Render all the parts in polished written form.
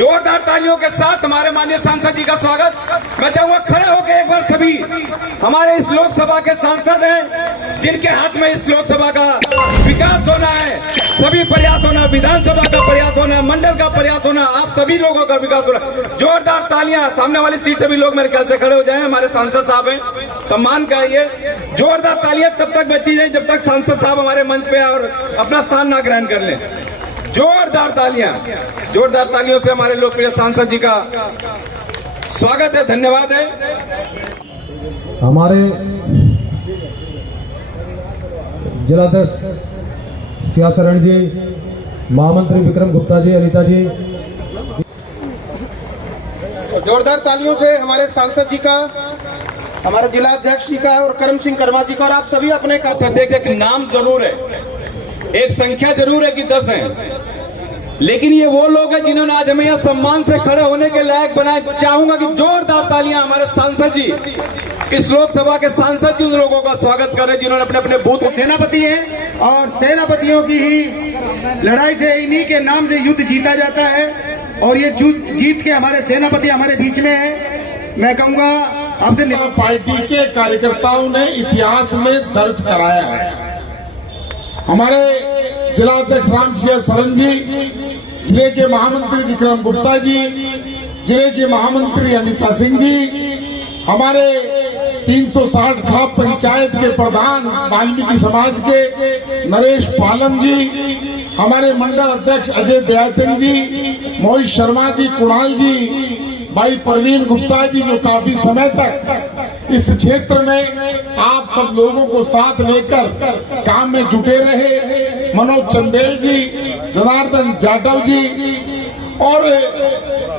जोरदार तालियों के साथ हमारे माननीय सांसद जी का स्वागत। मैं चाहूंगा खड़े होकर एक बार सभी हमारे इस लोकसभा के सांसद हैं जिनके हाथ में इस लोकसभा का विकास होना है, सभी प्रयास होना, विधानसभा का प्रयास होना, मंडल का प्रयास होना, आप सभी लोगों का विकास होना। जोरदार तालियां, सामने वाली सीट से भी लोग मेरे ख्याल से खड़े हो जाए, हमारे सांसद साहब हैं, सम्मान का ये जोरदार तालियां तब तक बजती रही जब तक सांसद साहब हमारे मंच पे और अपना स्थान ना ग्रहण कर लें। जोरदार तालियां, जोरदार तालियों से हमारे लोकप्रिय सांसद जी का स्वागत है, धन्यवाद है। हमारे जिलाध्यक्ष सिया शरण जी, महामंत्री विक्रम गुप्ता जी, अनिता जी। जोरदार तालियों से हमारे सांसद जी का, हमारे जिलाध्यक्ष जी का और करम सिंह कर्मा जी का, और आप सभी अपने देख एक नाम जरूर है, एक संख्या जरूर है कि 10 हैं, लेकिन ये वो लोग हैं जिन्होंने आज हमें यह सम्मान से खड़े होने के लायक बनाए। चाहूंगा कि जोरदार तालियां हमारे सांसद जी, इस लोकसभा के सांसद जी, उन लोगों का स्वागत करें जिन्होंने अपने अपने बूथ। सेनापति हैं और सेनापतियों की ही लड़ाई से, इन्हीं के नाम से युद्ध जीता जाता है और ये जीत के हमारे सेनापति हमारे बीच में है। मैं कहूंगा आपसे, पार्टी के कार्यकर्ताओं ने इतिहास में दर्ज कराया है। हमारे जिलाध्यक्ष राम सिंह शरण जी, जिले के महामंत्री विक्रम गुप्ता जी, जिले के महामंत्री अनिता सिंह जी, हमारे 360 खाप पंचायत के प्रधान वाल्मीकि समाज के नरेश पालम जी, हमारे मंडल अध्यक्ष अजय दयाचंद जी, मोहित शर्मा जी, कुणाल जी, भाई प्रवीण गुप्ता जी, जो काफी समय तक इस क्षेत्र में आप सब लोगों को साथ लेकर काम में जुटे रहे, मनोज चंदेल जी, जनार्दन जाटव जी और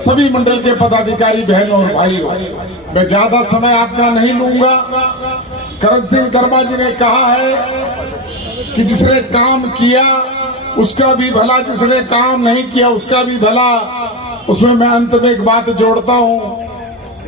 सभी मंडल के पदाधिकारी बहनों और भाइयों। मैं ज्यादा समय आपका नहीं लूंगा। करम सिंह कर्मा जी ने कहा है कि जिसने काम किया उसका भी भला, जिसने काम नहीं किया उसका भी भला। उसमें मैं अंत में एक बात जोड़ता हूं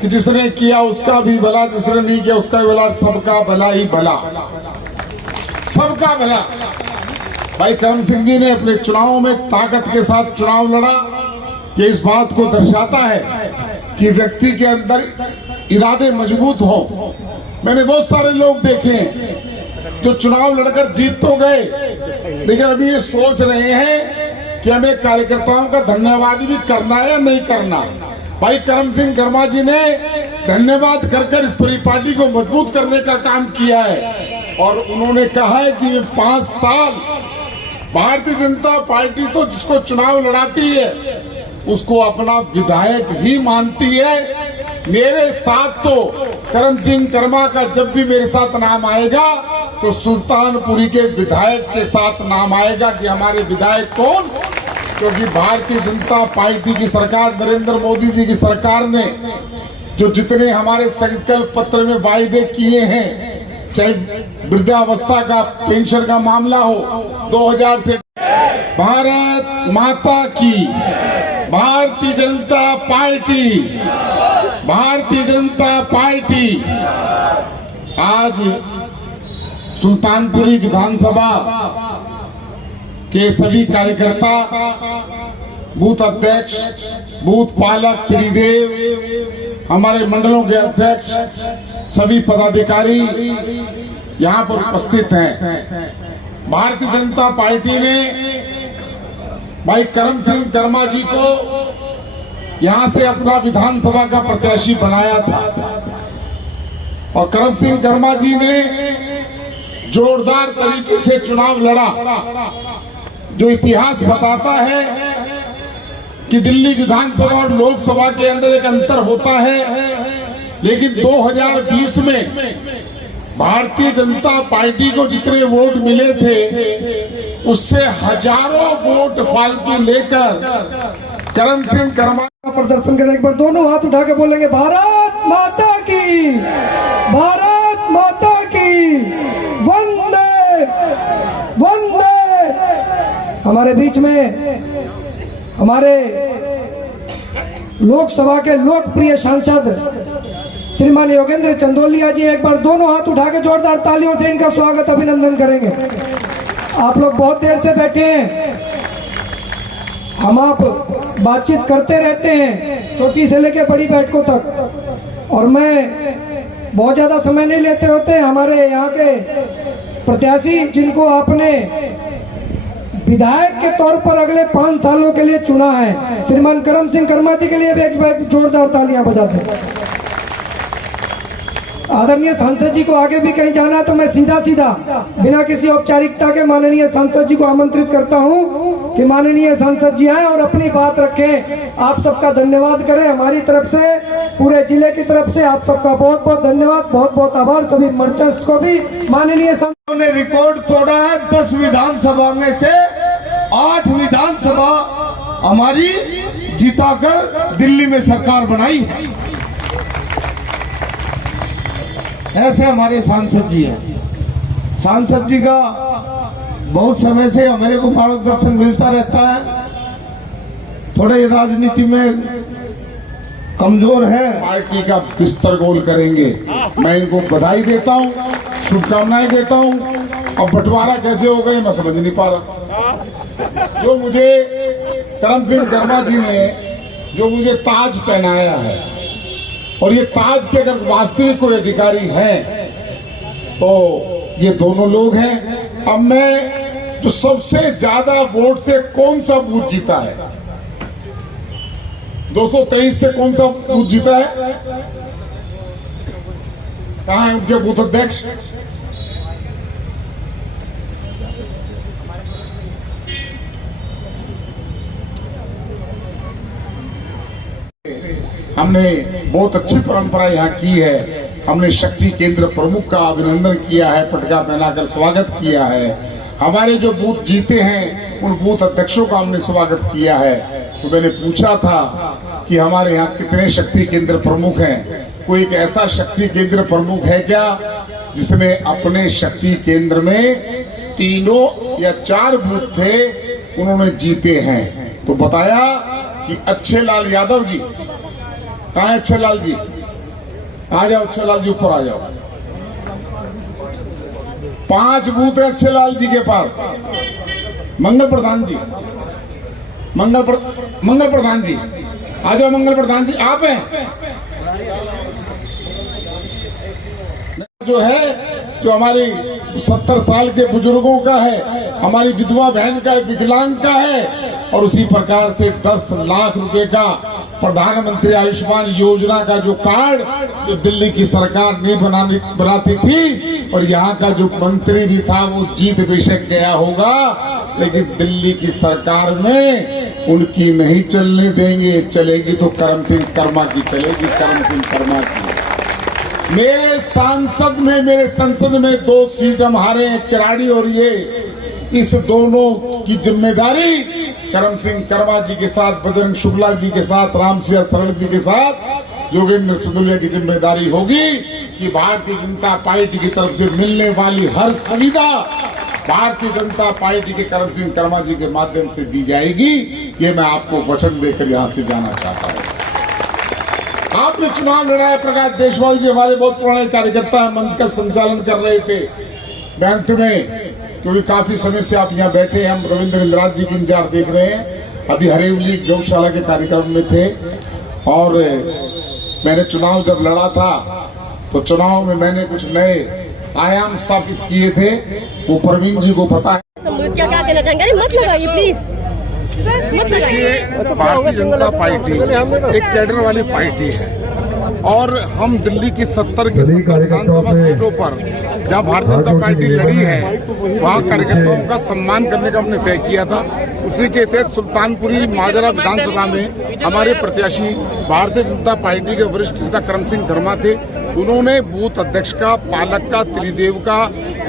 कि जिसने किया उसका भी भला, जिसने नहीं किया उसका भी भला, सबका भला ही भला, सबका भला। भाई करम सिंह जी ने अपने चुनाव में ताकत के साथ चुनाव लड़ा। ये इस बात को दर्शाता है कि व्यक्ति के अंदर इरादे मजबूत हो। मैंने बहुत सारे लोग देखे जो चुनाव लड़कर जीत तो गए, लेकिन अभी ये सोच रहे हैं कि हमें कार्यकर्ताओं का धन्यवाद भी करना है या नहीं करना। भाई करम सिंह कर्मा जी ने धन्यवाद कर इस पूरी पार्टी को मजबूत करने का काम किया है और उन्होंने कहा है कि 5 साल भारतीय जनता पार्टी तो जिसको चुनाव लड़ाती है उसको अपना विधायक ही मानती है। मेरे साथ तो करम सिंह कर्मा का जब भी मेरे साथ नाम आएगा तो सुल्तानपुरी के विधायक के साथ नाम आएगा कि हमारे विधायक कौन, क्योंकि भारतीय जनता पार्टी की सरकार, नरेंद्र मोदी जी की सरकार ने जो जितने हमारे संकल्प पत्र में वायदे किए हैं, चाहे वृद्धावस्था का पेंशन का मामला हो, 2000 से भारत माता की, भारतीय जनता पार्टी, भारतीय जनता पार्टी आज सुल्तानपुरी विधानसभा के सभी कार्यकर्ता, बूथ अध्यक्ष, बूथ पालक, त्रिदेव, हमारे मंडलों के अध्यक्ष, सभी पदाधिकारी यहाँ पर उपस्थित हैं। भारतीय जनता पार्टी ने भाई करम सिंह कर्मा जी को यहाँ से अपना विधानसभा का प्रत्याशी बनाया था और करम सिंह कर्मा जी ने जोरदार तरीके से चुनाव लड़ा, जो इतिहास बताता है कि दिल्ली विधानसभा और लोकसभा के अंदर एक अंतर होता है, लेकिन 2020 में भारतीय जनता पार्टी को जितने वोट मिले थे उससे हजारों वोट फालतू लेकर करम सिंह कर्मा प्रदर्शन करें। एक बार दोनों हाथ उठा के बोलेंगे भारत माता की, भारत माता की, वंदे वंदे। हमारे बीच में हमारे लोकसभा के लोकप्रिय सांसद श्रीमान योगेंद्र चंदोलिया जी, एक बार दोनों हाथ उठा के जोरदार तालियों से इनका स्वागत अभिनंदन करेंगे। आप लोग बहुत देर से बैठे हैं, हम आप बातचीत करते रहते हैं, छोटी से लेकर बड़ी बैठकों तक। और मैं बहुत ज़्यादा समय नहीं लेते होते। हमारे यहाँ के प्रत्याशी जिनको आपने विधायक के तौर पर अगले 5 सालों के लिए चुना है, श्रीमान करम सिंह कर्मा जी के लिए भी एक जोरदार तालियां बजाते हैं। आदरणीय सांसद जी को आगे भी कहीं जाना है तो मैं सीधा सीधा बिना किसी औपचारिकता के माननीय सांसद जी को आमंत्रित करता हूं कि माननीय सांसद जी आए और अपनी बात रखें। आप सबका धन्यवाद करें। हमारी तरफ से, पूरे जिले की तरफ से आप सबका बहुत बहुत धन्यवाद, बहुत बहुत आभार। सभी मर्चेंट्स को भी माननीय सांसद ने रिकॉर्ड तोड़ा है। 10 विधानसभा में से 8 विधानसभा हमारी जिताकर दिल्ली में सरकार बनाई है। ऐसे हमारे सांसद जी हैं। सांसद जी का बहुत समय से मेरे को मार्गदर्शन मिलता रहता है। थोड़े राजनीति में कमजोर है, पार्टी का बिस्तर गोल करेंगे। मैं इनको बधाई देता हूं, शुभकामनाएं देता हूं। अब बंटवारा कैसे हो गए मैं समझ नहीं पा रहा। जो मुझे करम सिंह कर्मा जी ने जो मुझे ताज पहनाया है, और ये ताज के अगर वास्तविक कोई अधिकारी हैं तो ये दोनों लोग हैं। अब मैं जो सबसे ज्यादा वोट से कौन सा बूथ जीता है, 223 से कौन सा बूथ जीता है, कहाँ है उनके बूथ अध्यक्ष? हमने बहुत अच्छी परंपरा यहाँ की है। हमने शक्ति केंद्र प्रमुख का अभिनंदन किया है, पटका पहनाकर स्वागत किया है। हमारे जो बूथ जीते हैं उन बूथ अध्यक्षों का हमने स्वागत किया है। तो मैंने पूछा था कि हमारे यहाँ कितने शक्ति केंद्र प्रमुख हैं, कोई एक ऐसा शक्ति केंद्र प्रमुख है क्या जिसने अपने शक्ति केंद्र में 3 या 4 बूथ थे उन्होंने जीते हैं? तो बताया कि अच्छे लाल यादव जी। कहाँ है अच्छे लाल जी? आ जाओ अच्छे लाल जी, ऊपर आ जाओ। 5 बूथ है अच्छे लाल जी के पास। मंगल प्रधान जी, मंगल प्रधान जी, आ जाओ। मंगल प्रधान जी आप हैं? जो है, जो हमारी 70 साल के बुजुर्गों का है, हमारी विधवा बहन का, विकलांग का है, और उसी प्रकार से 10 लाख रुपए का प्रधानमंत्री आयुष्मान योजना का जो कार्ड जो दिल्ली की सरकार नहीं बनाती थी, और यहाँ का जो मंत्री भी था वो जीत बेशक गया होगा, लेकिन दिल्ली की सरकार में उनकी नहीं चलने देंगे। चलेगी तो करम सिंह कर्मा की चलेगी, करम सिंह कर्मा की। मेरे सांसद में, मेरे संसद में 2 सीट हम हारे हैं, किराड़ी और ये। इस दोनों की जिम्मेदारी करम सिंह कर्मा जी के साथ, बजरंग शुक्ला जी के साथ, रामसिंह सरल जी के साथ योगेंद्र चंदोलिया की जिम्मेदारी होगी कि भारतीय जनता पार्टी की तरफ से मिलने वाली हर सुविधा भारतीय जनता पार्टी के करम सिंह कर्मा जी के माध्यम से दी जाएगी। ये मैं आपको वचन देकर यहाँ से जाना चाहता हूँ। आपने चुनाव लड़ाया, प्रकाश देशवाल जी हमारे बहुत पुराने कार्यकर्ता मंच का संचालन कर रहे थे। बैंक में, क्योंकि काफी समय से आप यहाँ बैठे हैं, हम रविंद्र इंद्राज जी की इंतजार देख रहे हैं। अभी हरेवली गौशाला के कार्यक्रम में थे, और मैंने चुनाव जब लड़ा था तो चुनाव में मैंने कुछ नए आयाम स्थापित किए थे, वो प्रवीण जी को पता है। क्या कहना चाहेंगे? अरे मत लगाइए प्लीज, मत लगाइए। भारतीय जनता पार्टी एक कैडर वाली पार्टी है, और हम दिल्ली की 70 की विधानसभा सीटों पर जहाँ भारतीय जनता पार्टी लड़ी है वहाँ कार्यकर्ताओं का सम्मान करने का हमने तय किया था। उसी के तहत सुल्तानपुरी माजरा विधानसभा में हमारे प्रत्याशी भारतीय जनता पार्टी के वरिष्ठ नेता करम सिंह कर्मा थे। उन्होंने बूथ अध्यक्ष का, पालक का, त्रिदेव का,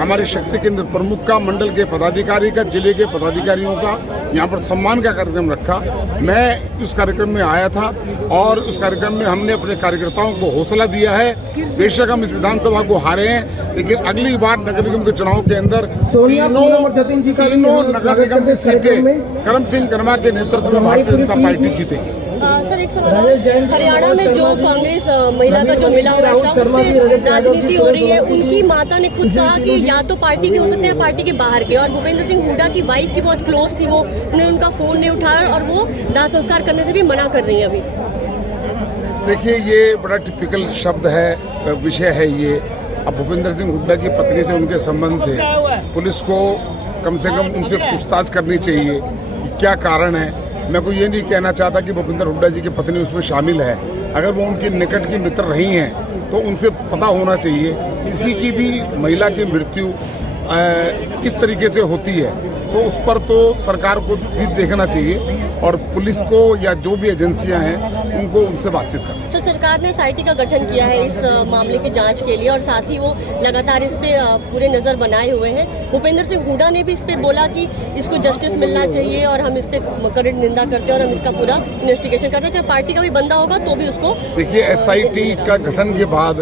हमारे शक्ति केंद्र प्रमुख का, मंडल के पदाधिकारी का, जिले के पदाधिकारियों का यहाँ पर सम्मान का कार्यक्रम रखा। मैं उस कार्यक्रम में आया था, और उस कार्यक्रम में हमने अपने कार्यकर्ताओं को हौसला दिया है। बेशक हम इस विधानसभा को हारे हैं, लेकिन अगली बार नगर निगम के चुनाव के अंदर तीनों नगर निगम की सीटें करम सिंह कर्मा के नेतृत्व में भारतीय जनता पार्टी जीतेगी। सर एक सवाल, हरियाणा में जो कांग्रेस महिला का जो मिला हुआ है शव, उस पे राजनीति हो रही है। उनकी माता ने खुद कहा कि या तो पार्टी के हो सकते हैं, पार्टी के बाहर के। और भूपेंद्र सिंह हुड्डा की वाइफ की बहुत क्लोज थी, वो उन्होंने उनका फोन नहीं उठाया और वो दाह संस्कार करने से भी मना कर रही है अभी। देखिए, ये बड़ा टिपिकल शब्द है, विषय है ये। अब भूपेंद्र सिंह हुड्डा की पत्नी से उनके संबंध थे, पुलिस को कम से कम उनसे पूछताछ करनी चाहिए कि क्या कारण है। मैं को ये नहीं कहना चाहता कि भूपेंद्र हुड्डा जी की पत्नी उसमें शामिल है। अगर वो उनकी निकट की मित्र रही हैं तो उनसे पता होना चाहिए किसी की भी महिला की मृत्यु किस तरीके से होती है, तो उस पर तो सरकार को भी देखना चाहिए और पुलिस को या जो भी एजेंसियां हैं उनको उनसे बातचीत करनी। तो सरकार ने एसआईटी का गठन किया है इस मामले की जांच के लिए और साथ ही वो लगातार इस पे पूरे नजर बनाए हुए हैं। भूपेंद्र सिंह हुड्डा ने भी इस पे बोला कि इसको जस्टिस मिलना चाहिए और हम इस पे कड़ी निंदा करते हैं और हम इसका पूरा इन्वेस्टिगेशन करते हैं, चाहे पार्टी का भी बंदा होगा तो भी उसको। देखिए, एसआईटी का गठन के बाद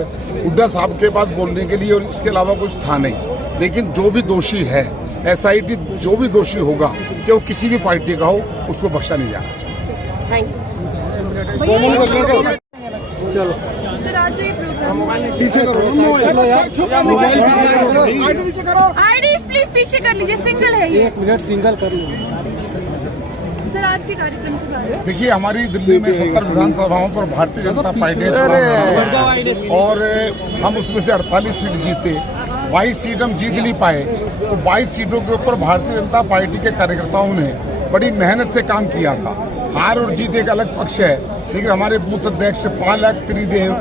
हुड्डा साहब के पास बोलने के लिए और इसके अलावा कुछ था नहीं, लेकिन जो भी दोषी है, एसआईटी जो भी दोषी होगा, चाहे वो किसी भी पार्टी का हो, उसको बख्शा नहीं जाना चाहिए। Thank you. सर आज जो ये प्रोग्राम आईडी प्लीज पीछे कर लीजिए, सिंगल है ये। 1 मिनट सिंगल कर लो। सर आज के कार्यक्रम के बारे में देखिए, हमारी दिल्ली में 70 विधानसभाओं पर भारतीय जनता पार्टी ने चुनाव और हम उसमें से 48 सीट जीते, 22 सीट हम जीत नहीं पाए। तो 22 सीटों के ऊपर भारतीय जनता पार्टी के कार्यकर्ताओं ने बड़ी मेहनत से काम किया था। हार और जीत एक अलग पक्ष है, लेकिन हमारे बूथ अध्यक्ष 5 लाख त्रिदेव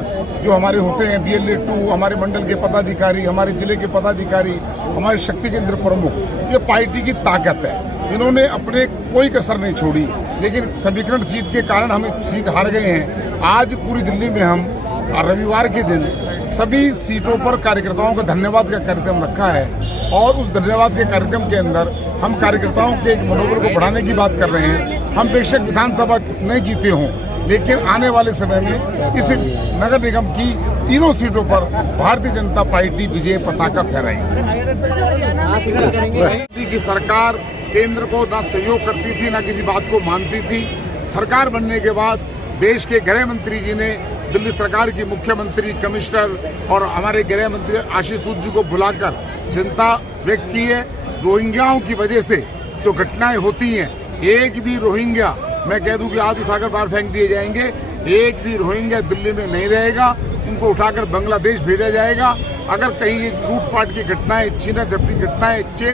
जो हमारे होते हैं, BLA 2, हमारे मंडल के पदाधिकारी, हमारे जिले के पदाधिकारी, हमारे शक्ति केंद्र प्रमुख, ये पार्टी की ताकत है। इन्होंने अपने कोई कसर नहीं छोड़ी, लेकिन समीकरण सीट के कारण हम सीट हार गए हैं। आज पूरी दिल्ली में हम रविवार के दिन सभी सीटों पर कार्यकर्ताओं का धन्यवाद का कार्यक्रम रखा है और उस धन्यवाद के कार्यक्रम के अंदर हम कार्यकर्ताओं के मनोबल को बढ़ाने की बात कर रहे हैं। हम बेशक विधानसभा नहीं जीते हों, लेकिन आने वाले समय में इस नगर निगम की तीनों सीटों पर भारतीय जनता पार्टी विजय पताका फहराएगी। की सरकार केंद्र को ना सहयोग करती थी, ना किसी बात को मानती थी। सरकार बनने के बाद देश के गृह मंत्री जी ने दिल्ली सरकार की मुख्यमंत्री, कमिश्नर और हमारे गृह मंत्री आशीष सूद जी को बुलाकर चिंता व्यक्त की है। रोहिंग्याओं की वजह से जो घटनाएं होती हैं, एक भी रोहिंग्या, मैं कह दूं कि आज उठाकर बाहर फेंक दिए जाएंगे, एक भी रोहिंग्या दिल्ली में नहीं रहेगा, उनको उठाकर बांग्लादेश भेजा जाएगा। अगर कहीं लूटपाट की घटनाएं, छीना झपटी घटनाएं,